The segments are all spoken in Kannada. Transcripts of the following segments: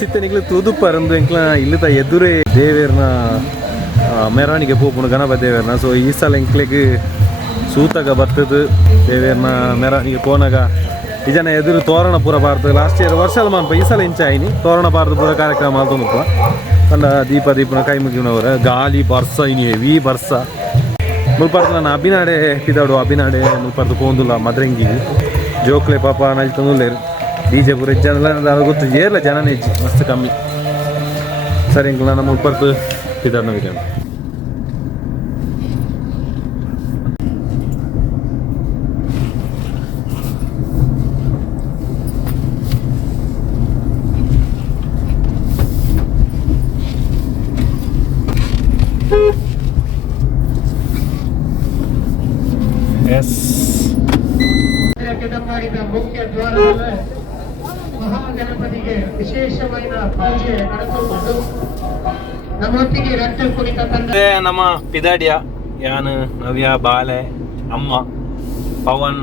ಚಿತ್ತನಿಗ್ಲು ತೂದು ಪರಂದು ಎಂಕ್ಲ ಇಲ್ಲದ ಎದುರೇ ದೇವೇರ್ನ ಮೆರವಣಿಗೆ ಪೋಪುನು ಗಣಪತಿ ದೇವೇರ್ನ. ಸೊ ಈ ಸಲ ಎಂಕ್ಲೆಗ್ ಸೂತಗ ಬರ್ತದೆ ದೇವೇರ್ನ ಮೆರವಣಿಗೆ ಪೋನಾಗ ಇಜನ ಎದುರು ತೋರಣ ಪೂರ ಬಾರ್ದು. ಲಾಸ್ಟ್ ಇಯರ್ ವರ್ಷದ ಮಾನ್ಪ ಈ ಸಲ ಇಂಚಾಯಿನಿ ತೋರಣ ಬಾರ್ದು ಪೂರ ಕಾರ್ಯಕ್ರಮ ಆತುಂಪ ಅಂಡ ದೀಪನ ಕೈ ಮುಗಿನವರ ಗಾಲಿ ಬರ್ಸ ಇನಿ ಹೆವಿ ಬರ್ಸ ಮುಲ್ಪರ್ದು ನನ್ನ ಅಭಿನಾಡೆ ಪಿದಾಡು ಅಭಿನಾಡೆ ಮುಲ್ಪರ್ದು ಪೋಂದುಲ್ಲ ಮದ್ರಂಗಿಗೆ ಜೋಕ್ಲೆ ಪಾಪ ನಲ್ತಂದುಲ್ಲೇರು DJ ಪೂರ ಜನ ಗೊತ್ತು ಏರ್ಲ ಜನನೇ ಇಜ್ಜಿ ಮಸ್ತ್ ಕಮ್ಮಿ. ಸರಿ ಇಂಕ್ಲ ನಮ್ಮ ಮುಲ್ಪರ್ದು ಪಿದಾಡ್ನ ವಿಧಾನ ಮುಖ್ಯ ದ್ವಾರದಲ್ಲಿ ಮಹಾಗಣಪತಿಗೆ ವಿಶೇಷವಾದ ಪೂಜೆ ನಡೆದುಕೊಂಡು ನಮ್ಮೊಟ್ಟಿಗೆ ರಟ್ಟ ಕುಣಿತ ತಂಡ ನಮ್ಮ ಪಿದಾಡಿಯ ಯಾನ್ ನವ್ಯ ಬಾಲೆ ಅಮ್ಮ ಪವನ್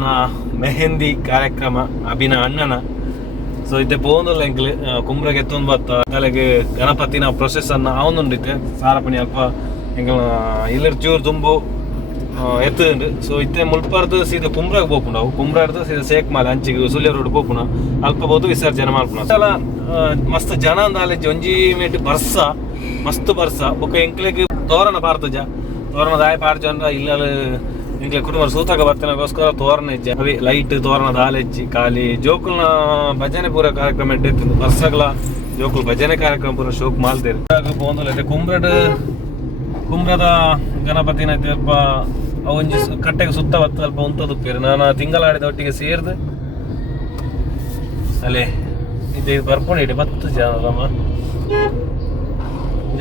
ಮೆಹಂದಿ ಕಾರ್ಯಕ್ರಮ ಅಭಿನ ಅಣ್ಣನ. ಸೊ ಇತ್ತೆ ಪೋಂದುಲ್ಲ ಎಂಕ್ಲು ಕುಂಬ್ರಗೆ ಎತ್ತೊಂದು ಬತ್ತ ತಲೆಗೆ ಗಣಪತಿನ ಪ್ರೊಸೆಸ್ ಅನ್ನ ಅವನುಂಡಿತ್ತೆ ಸಾರಪಣಿ ಅಲ್ಪ ಎಂಕ್ಲ ಇಲ್ಲರ್ ಚೂರು ತುಂಬು ಎತ್ತುಂಡು. ಸೊ ಇತ್ತೆ ಮುಲ್ಪರ್ದು ಸೀದಾ ಕುಂಬ್ರಾಗ ಪೋಪುಂಡು ಅವು ಕುಂಬ್ರಾಡ್ದು ಸೀದಾ ಸೇಕ್ ಮಾಲೆ ಅಂಚಿಗೆ ಸುಲ್ಯ ರೋಡ್ ಪೋಪುನ ಅಲ್ಪ ಬೋದು ವಿಸರ್ಜನೆ ಮಾಡ್ಪುನ. ಸಲ ಮಸ್ತ್ ಜನ ಅಂದಾಲೆಜ್ಜಿ ಒಂಜಿ ಮೇಟ್ ಬರ್ಸ ಮಸ್ತ್ ಬರ್ಸ ಬೊಕ್ಕ ಎಂಕ್ಲೆಗ್ ತೋರಣ ಪಾರ್ತಜ ತೋರಣ ದಾಯ ಪಾರ್ಜ ಅಂದ್ರ ಇಲ್ಲ ಎಂಕ್ಲೆ ಕುಟುಂಬ ಸೂತಕ ಬರ್ತನಗೋಸ್ಕರ ತೋರಣ ಇಜ್ಜ ಅವಿ ಲೈಟ್ ತೋರಣ ದಾಲೆಜ್ಜಿ ಖಾಲಿ ಜೋಕುಲ್ನ ಭಜನೆ ಪೂರ ಕಾರ್ಯಕ್ರಮ ಎಡ್ಡೆತ್ತಿಂದು ಬರ್ಸಗ್ಲ ಜೋಕುಲ್ ಭಜನೆ ಕಾರ್ಯಕ್ರಮ ಪೂರ ಶೋಕ್ ಮಾಲ್ತೇರು ಪೋಂದುಲ್ಲ ಕುಂಬ್ರದ ಗಣಪತಿನ ಸ್ವಲ್ಪ ಒಂಜಿ ಕಟ್ಟೆಗೆ ಸುತ್ತ ಬತ್ತ ಸ್ವಲ್ಪ ಉಂತದುಪ್ಪೇರು ನಾನು ತಿಂಗಳಾಡಿದ ಒಟ್ಟಿಗೆ ಸೇರ್ದು ಅಲ್ಲೇ ಇದು ಬರ್ಕೊಂಡು ಬತ್ತು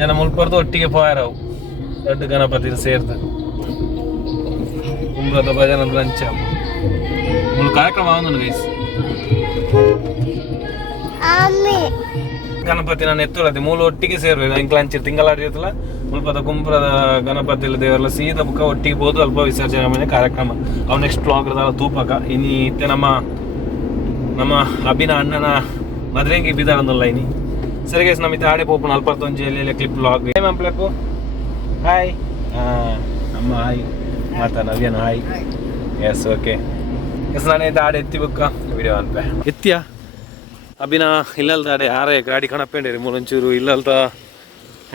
ಜನ ಮುಲ್ಪರ್ದು ಒಟ್ಟಿಗೆ ಪಾಯರವು ದೊಡ್ಡ ಗಣಪತಿ ಸೇರ್ದು ಕುಂಬ್ರದ ಭಜನ ಲಂಚ ಕಾರ್ಯಕ್ರಮ ಆವೊಂದು ಗೈಸ್ ಗಣಪತಿ ನಾನು ಎತ್ತುಳದೆ ಮೂಲ ಒಟ್ಟಿಗೆ ಸೇರ್ಬೇಕು ಇಂಕ್ಲ ಅಂಚೆ ತಿಂಗಳಾಡಿರ್ತಲ್ಲ ಮುಲ್ಪದ ಕುಂಬ್ರದ ಗಣಪತಿ ದೇವರೆಲ್ಲ ಸೀದಾ ಬುಕ್ಕ ಒಟ್ಟಿಗೆ ಬೋದು ಅಲ್ಪ ವಿಸರ್ಜನೆ ಮನೆ ಕಾರ್ಯಕ್ರಮ ಅವ್ ನೆಕ್ಸ್ಟ್ ಬ್ಲಾಗ್ದ ತೂಪಕ ಇನಿ ಇತ್ತೆ ನಮ್ಮ ಅಭಿನ ಅಣ್ಣನ ಮದ್ರೆಂಗಿ ಬಿದಾರಂದಲ್ಲ ಇನಿ ಸರಿ ಗೈಸ್ ನಮ್ಮಿತ್ತೆ ಆಡೆ ಪೋಪುನ ಅಲ್ಪತ್ತೊಂಜಿ ಕ್ಲಿಪ್ ಬ್ಲಾಗ್ ಏನ್ ಮಂಪ್ಲೆಪು ಹಾಯ್ ನಮ್ಮ ಹಾಯ್ ಮಾತಾ ನವ್ಯನ ಹಾಯ್ ಎಸ್ ಓಕೆ ಎಸ್ ನಾನೇ ಆಡೆ ಎತ್ತಿ ಬುಕ್ಕ ವಿಡಿಯೋ ಅಂತ ಎತ್ತಿಯಾ ಅಭಿನ ಇಲ್ಲಲ್ದ ಆಡೆ ಆರೆ ಗಾಡಿ ಕಣಪೇಂಡೇರಿ ಮೂಲೊಂಚೂರು ಇಲ್ಲಲ್ದ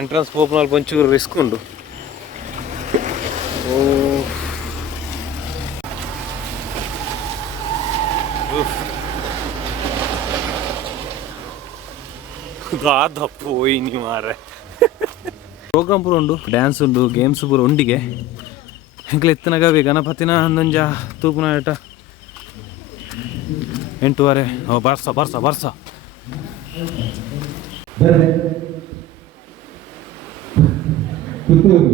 ಎಂಟ್ರೆನ್ಸ್ ಪೋಪುನಲ್ಲಿ ಒಂಚೂರು ರಿಸ್ಕ್ ಉಂಡು. ಗಾದಪ್ಪು ಇನಿ ಮಾರೆ ಪ್ರೋಗ್ರಾಮ್ ಪೂರ ಉಂಡು ಡ್ಯಾನ್ಸ್ ಉಂಡು ಗೇಮ್ಸ್ ಪೂರ ಉಂಡಿಗೆ ಹೆಂಕ್ಲೆ ಎತ್ತನಗವೆ ಗಣಪತಿನ ಹನ್ನೊಂಜ ತೂಪುನ ಏಟ 8:30 ಬರ್ಸ ಪುತ್ತೂರು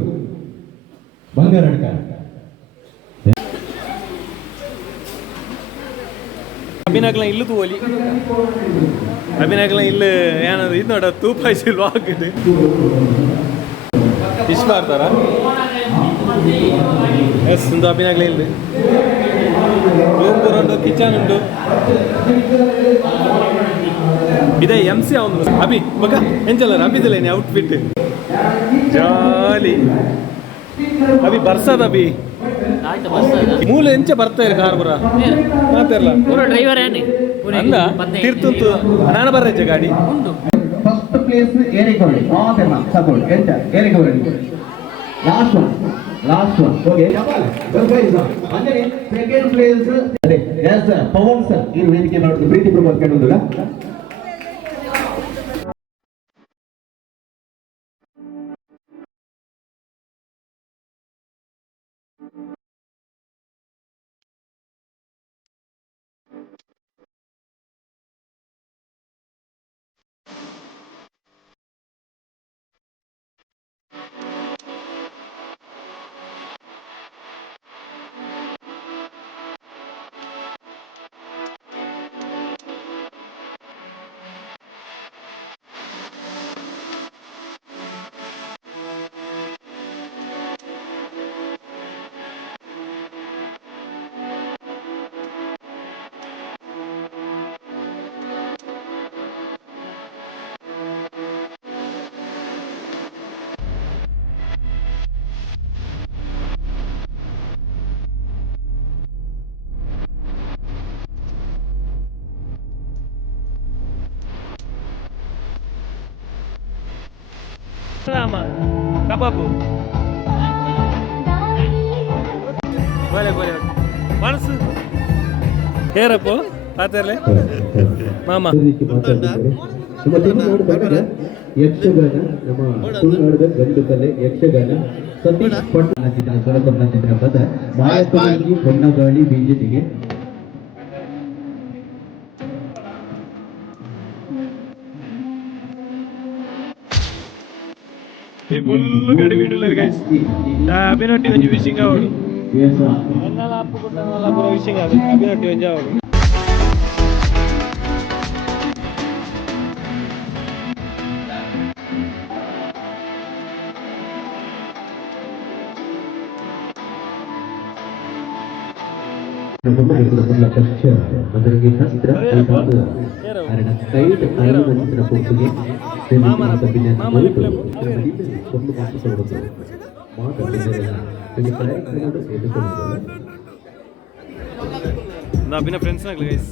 ಬಂಗಾರಡ್ಕ ಅಭಿನಗ್ಲ ಇಲ್ಲು ತೂವಲಿ ಅಭಿನಗ್ಲ ಇಲ್ಲ ಏನಾದ್ರು ಇದು ನೋಡ ತೂಪಾಯಿಸಿಲ್ವಾ ಹಾಕಿದೆ ಫಿಶ್ ಮಾಡ್ತಾರ ಎಸ್ ಒಂದು ಅಭಿನಗ್ಲ ಇಲ್ಲ ರೂಮ್ ಪೂರ ಉಂಟು ಕಿಚನ್ ಉಂಟು ಇದೇ MC ಅವನು ಅಭಿ ಮಗ ಎಂಚಲ್ಲ ಅಭಿದಿಲ್ಲ ಔಟ್ಫಿಟ್ ಜಾಲಿ ಅಭಿ ಬರ್ಸದ ಅಭಿ ಮೂಲ ಎಂಚ ಬರ್ತಾ ಇರ ಕಾರ್ ಪುರ ಮಾತಾರಲ್ಲ ಡ್ರೈವರ್ ಅಂದ ತಿರ್ತುಂತು ನಾನು ಬರ್ರಜ್ಜ ಗಾಡಿ ಫಸ್ಟ್ ಪ್ಲೇಸ್ ಏರಿಕೊಳ್ಳಿ ಮಾತೆಲ್ಲ ಸಪೋರ್ಟ್ ಎಂತ ಏರಿಕೊಳ್ಳಿ ಲಾಸ್ಟ್ ಒನ್ ಓಕೆ ಅಂದ್ರೆ ಸೆಕೆಂಡ್ ಪ್ಲೇಸ್ ಅದೇ ಎಸ್ ಪವನ್ ಸರ್ ಈ ವೇದಿಕೆ ಮಾಡುದು ಪ್ರೀತಿ ಪ್ರಮೋದ್ ಕೇಳುವುದಿಲ್ಲ ಕಬಾಬು ಬೋಲೆ ಬೋಲೆ ಮನಸ್ಸು ಹೇರಪ್ಪ ಪಾತರ್ಲೆ ಮಾಮ ನಮ್ಮ ತಮಿಳುನಾಡು ಬಂದಾಗ ಯಕ್ಷಗಾನ, ನಮ್ಮ ತುಳುನಾಡಿನ ಗಂಡು ಕಲೆ ಯಕ್ಷಗಾನ, ಸತೀಶ್ ಪಟ್ಟಣ ಸ್ವರಪದ ಪದ ಮಾಯಕವಾಗಿ ಹೊನ್ನಗಾಳಿ ಬೀಜಟಿಗೆ ಫುಲ್ ಗಡಿ ಬಿಡುಲ್ಲರ್ ಗೈಸ್ ಅಭಿನೊಟ್ಟಿ ಒಂಜಿ ವಿಶಿಂಗ್ ಅವಡು ಎನ್ನಲ ಅಪ್ಪು ಕೊಟ್ಟನಲ್ಲ ಪುರ ವಿಶಿಂಗ್ ಆಡು ಅಭಿನೊಟ್ಟಿ ಒಂಜಿ ಅವಡು ಅದರಿಗೆ ಹಸ್ತ್ರ ಕಾರಣ ಕೈಟ್ ಆಯುಧನ ಪೊಟ್ಟಿಗೆ ಒಂದು ಮಾತು ಕೊಡುತ್ತದೆ ನಾ ಅಭಿನ ಫ್ರೆಂಡ್ಸ್ ಆಗ್ಲಿ ಗೈಸ್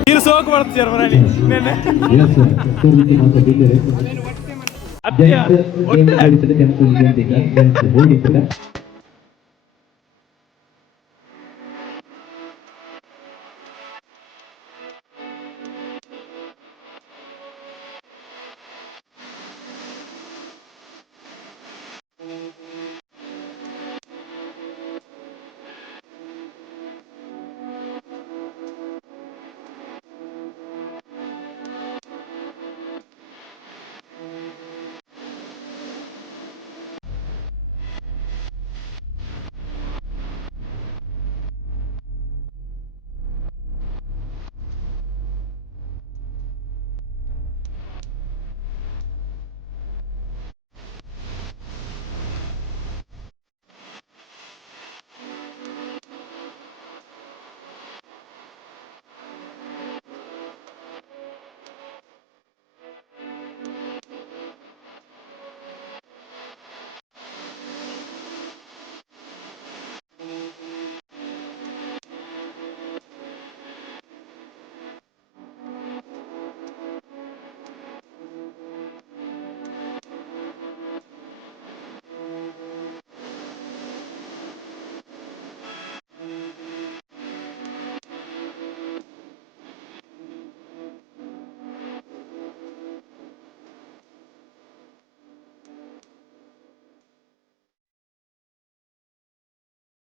ನೀರು ಸೋಕು ಬರ್ತೀರ ಮನೆಯಲ್ಲಿ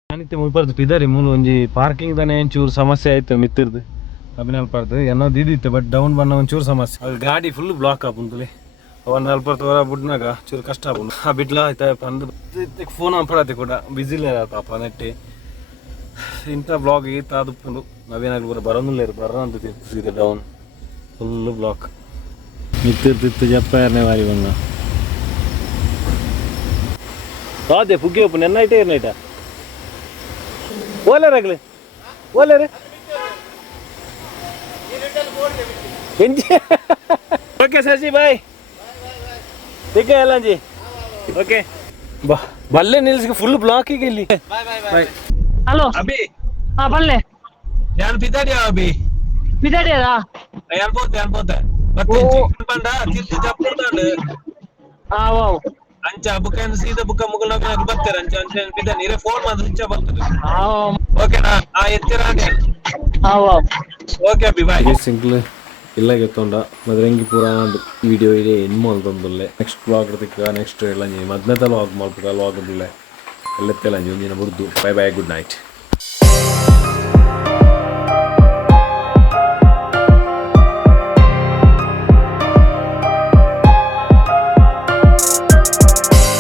ಅನಿತ್ಯ ಮುಲ್ಪರ್ದು ಪಿದರಿ ಮೂಲ ಒಂಜಿ ಪಾರ್ಕಿಂಗ್ ದನೆ ಒಂಚೂರು ಸಮಸ್ಯೆ ಆಯ್ತು ಮಿತ್ತಿರ್ದು ಅಭಿನಲ್ ಪಾರ್ದು ಅನ್ನೋದು ಇದಿತ್ತು ಬಟ್ ಡೌನ್ ಬಣ್ಣ ಒಂಚೂರು ಸಮಸ್ಯೆ ಅದು ಗಾಡಿ ಫುಲ್ ಬ್ಲಾಕ್ ಆಪುಂತಲಿ ಒಂದು ಅಲ್ಪ ಹೊರ ಬಿಡ್ನಾಗ ಚೂರು ಕಷ್ಟ ಆಪುಂಡು ಆ ಬಿಡ್ಲ ಆಯ್ತಾ ಅಂದು ಫೋನ್ ಪಡತ್ತೆ ಕೂಡ ಬಿಸಿ ಇಲ್ಲ ಪಾಪ ನೆಟ್ಟಿ ಇಂಥ ಬ್ಲಾಕ್ ಈತ ಅದು ನಾವೇನಾಗಲಿ ಕೂಡ ಬರೋದಿಲ್ಲ ಬರೋ ಅಂತ ತಿರ್ತಿದೆ ಡೌನ್ ಫುಲ್ಲು ಬ್ಲಾಕ್ ಮಿತ್ತಿರ್ತಿತ್ತು ಜಪ್ಪಾರನೇ ಮಾರಿ ಬಂದ ಅದೇ ಪುಗ್ಗಿ ಒಪ್ಪು ನೆನ್ನೈಟೇ ಇರ್ನೈಟ ಓಲರಾಗಲಿ ಓಲರ ಓಕೆ ಸರ್ಜಿ ಬಾಯ್ ठीक है अल्लाह जी ओके बल्ले निल्स फुल ब्लॉक ही गेली बाय हेलो अभी हां बल्ले यार पिताड़ी अभी पिताड़ी रा यार बहुत ಮತ್ತೆ ಚಿಕನ್ ಬಂಡ ತಿರ್ತಿ ಜಪ್ಪುರ್ತಾಂಡು ಆ ವಾವ್ ಅಂಚ ಬುಕನ್ ಸೀದಾ ಬುಕ ಮುಗಲ ಬರ್ತಾರೆ ಅಂಚ ಅಂಚ ಬಿದ್ದ ನೀರೆ ಫೋನ್ ಮಾಡಿದ್ರೆ ಇಂಚ ಬರ್ತದೆ ಆ ಓಕೆನಾ ಆ ಎತ್ತಿರಾನೆ ಆ ವಾವ್ ಓಕೆ ಅಭಿ ಬಾಯ್ ಸಿಂಪಲ್ ಇಲ್ಲ ಗೊತ್ತೊಂಡ ಮದ್ರಂಗಿ ಪೂರ ವಿಡಿಯೋ ಇದೆ ಏನು ಮಾಡ್ತಂದುಲ್ಲೆ ನೆಕ್ಸ್ಟ್ ವ್ಲಾಗ್ ಇರ್ತಿಕ್ಕ ನೆಕ್ಸ್ಟ್ ಎಲ್ಲ ಮದ್ನೆತ ವ್ಲಾಗ್ ಮಾಡ್ಬೇಕು ವ್ಲಾಗ್ ಬಿಡ್ಲೆ ಎಲ್ಲತ್ತೆಲ್ಲ ಒಂದಿನ ಬಿಡ್ದು ಬೈ ಬೈ ಗುಡ್ ನೈಟ್